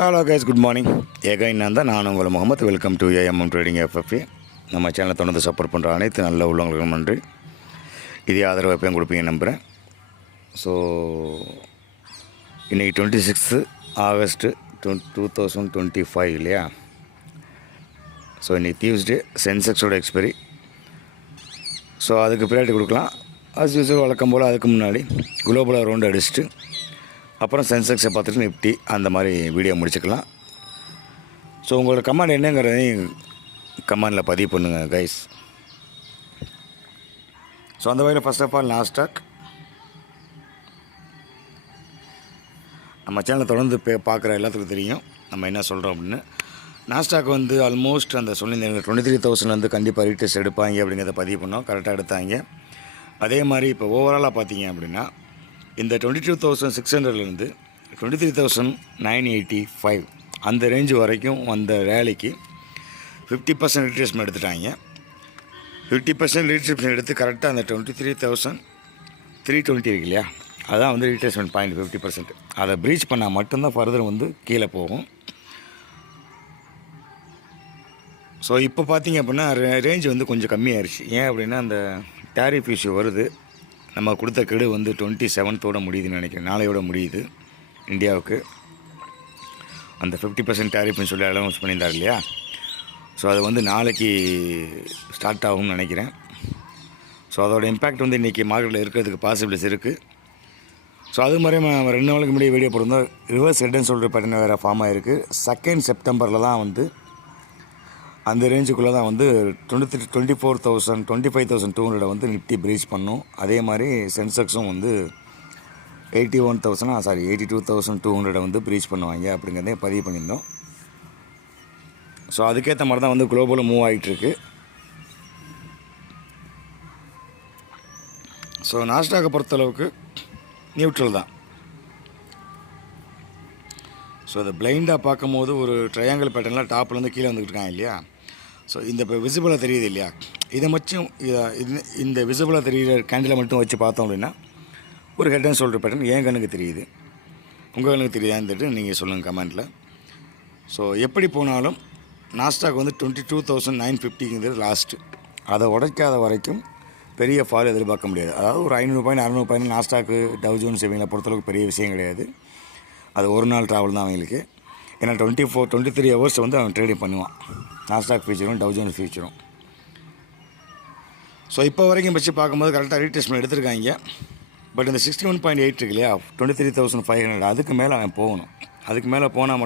Hello guys, good morning. நான் தான் நான் உங்கள் Mohammed. Welcome to AMM trading FFA. நம்ம சேனலை தொடர்ந்து சப்போர்ட் பண்ணுற அனைத்து நல்ல உள்ளவங்களுக்கும் நன்றி. இதே ஆதரவு எப்பயும் கொடுப்பீங்க நம்புகிறேன். ஸோ இன்றைக்கி 26 ஆகஸ்ட்டு 2025 இல்லையா? ஸோ இன்றைக்கி டியூஸ்டே. சென்செக்ஸோட எக்ஸ்பைரி. ஸோ அதுக்கு ப்ரையாரிட்டி கொடுக்கலாம். அது யூஸ்வல் வழக்கம் போல் அதுக்கு முன்னாடி குளோபலாக ரவுண்டு அடிச்சுட்டு அப்புறம் சென்செக்ஸை பார்த்துட்டு நிஃப்டி அந்த மாதிரி வீடியோ முடிச்சுக்கலாம். ஸோ உங்களோட கமெண்ட் என்னங்கிறதையும் கமெண்டில் பதிவு பண்ணுங்கள் கைஸ். ஸோ அந்த வகையில் ஃபர்ஸ்ட் ஆஃப் ஆல் நாஸ்டாக் நம்ம சேனலை தொடர்ந்து பார்க்குற எல்லாத்துக்கும் தெரியும் நம்ம என்ன சொல்கிறோம் அப்படின்னு. நாஸ்டாக் வந்து ஆல்மோஸ்ட் அந்த சொல்லியிருந்தாங்க 23,000 கண்டிப்பாக ரீடெஸ்ட் எடுப்பாங்க அப்படிங்கிறத பதிவு பண்ணோம். கரெக்டாக எடுத்தாங்க. அதே மாதிரி இப்போ ஓவராலாக பார்த்தீங்க அப்படின்னா இந்த 22,600 23,985 அந்த ரேஞ்சு வரைக்கும் அந்த ரேலிக்கு 50% ரீட்ரேஸ்மெண்ட் எடுத்துட்டாங்க. 50% ரீட்ரேஸ்மெண்ட் எடுத்து கரெக்டாக அந்த 23,320 இருக்கு இல்லையா, அதான் வந்து ரீட்ரேஸ்மெண்ட் பாயிண்ட். 50% அதை ப்ரீச் பண்ணால் மட்டும்தான் ஃபர்தர் வந்து கீழே போகும். ஸோ இப்போ பார்த்தீங்க அப்படின்னா ரேஞ்ச் வந்து கொஞ்சம் கம்மியாகிடுச்சு. ஏன் அப்படின்னா அந்த டேரிஃப் இஷ்யூ வருது. நம்ம கொடுத்த கெடு வந்து 27th முடியுதுன்னு நினைக்கிறேன். நாளையோட முடியுது இந்தியாவுக்கு. அந்த 50% டேரிஃப்னு சொல்லி அலௌன்ஸ் பண்ணியிருந்தார் இல்லையா? ஸோ அது வந்து நாளைக்கு ஸ்டார்ட் ஆகும்னு நினைக்கிறேன். ஸோ அதோட இம்பேக்ட் வந்து இன்றைக்கி மார்க்கெட்டில் இருக்கிறதுக்கு பாசிபிலிட்டிஸ் இருக்குது. ஸோ அது மாதிரி 2 நாளுக்கு முன்னாடி வீடியோ போட்டிருந்தோம். Reverse head and shoulder pattern வேறு ஃபார்ம் ஆகிருக்கு. 2 செப்டம்பரில் தான் வந்து அந்த ரேஞ்சுக்குள்ளே தான் வந்து 25,200 வந்து நிஃப்டி ப்ரீச் பண்ணும். அதே மாதிரி சென்செக்ஸும் வந்து 82,200 வந்து ப்ரீச் பண்ணுவாங்க அப்படிங்கிறதே பதிவு பண்ணியிருந்தோம். ஸோ அதுக்கேற்ற மாதிரி தான் வந்து குளோபலில் மூவ் ஆகிட்டுருக்கு. ஸோ நாஸ்டாக்கை பொறுத்தளவுக்கு நியூட்ரல் தான். ஸோ அதை பிளைண்டாக பார்க்கும்போது ஒரு ட்ரையாங்கிள் பேட்டர்னில் டாப்லேருந்து கீழே வந்துக்கிட்டு இருக்காங்க இல்லையா? ஸோ இந்த இப்போ விசிபிளாக தெரியுது இல்லையா? இதை மட்டும் இந்த விசிபிளாக தெரிகிற கேண்டிலை மட்டும் வச்சு பார்த்தோம் அப்படின்னா ஒரு ஹெட் அண்ட் ஷோல்டர் பேட்டர்ன் என் கண்ணுக்கு தெரியுது. உங்கள் கண்ணுக்கு தெரியாதுன்ட்டு நீங்கள் சொல்லுங்கள் கமெண்ட்டில். ஸோ எப்படி போனாலும் நாஸ்டாக் வந்து 22,950 லாஸ்ட்டு. அதை உடைக்காத வரைக்கும் பெரிய ஃபால் எதிர்பார்க்க முடியாது. அதாவது ஒரு 500 point 600 point Nasdaq tau Jones இவங்களை பொறுத்தளவுக்கு பெரிய விஷயம் கிடையாது. அது ஒரு நாள் ட்ராவல் தான் அவங்களுக்கு. ஏன்னா 23 ஹவர்ஸ் வந்து அவன் ட்ரேடிங் பண்ணுவான், நாஸ்டாக் ஃபியூச்சரும் டவ் ஜோன்ஸ் ஃபியூச்சரும். ஸோ இப்போ வரைக்கும் வச்சு பார்க்கும்போது கரெக்டாக ரீட்ரேஸ்மெண்ட் எடுத்திருக்காங்க. பட் இந்த 61.8 இருக்கு இல்லையா, 23,500 அதுக்கு மேலே அவன் போகணும். அதுக்கு மேலே போனால்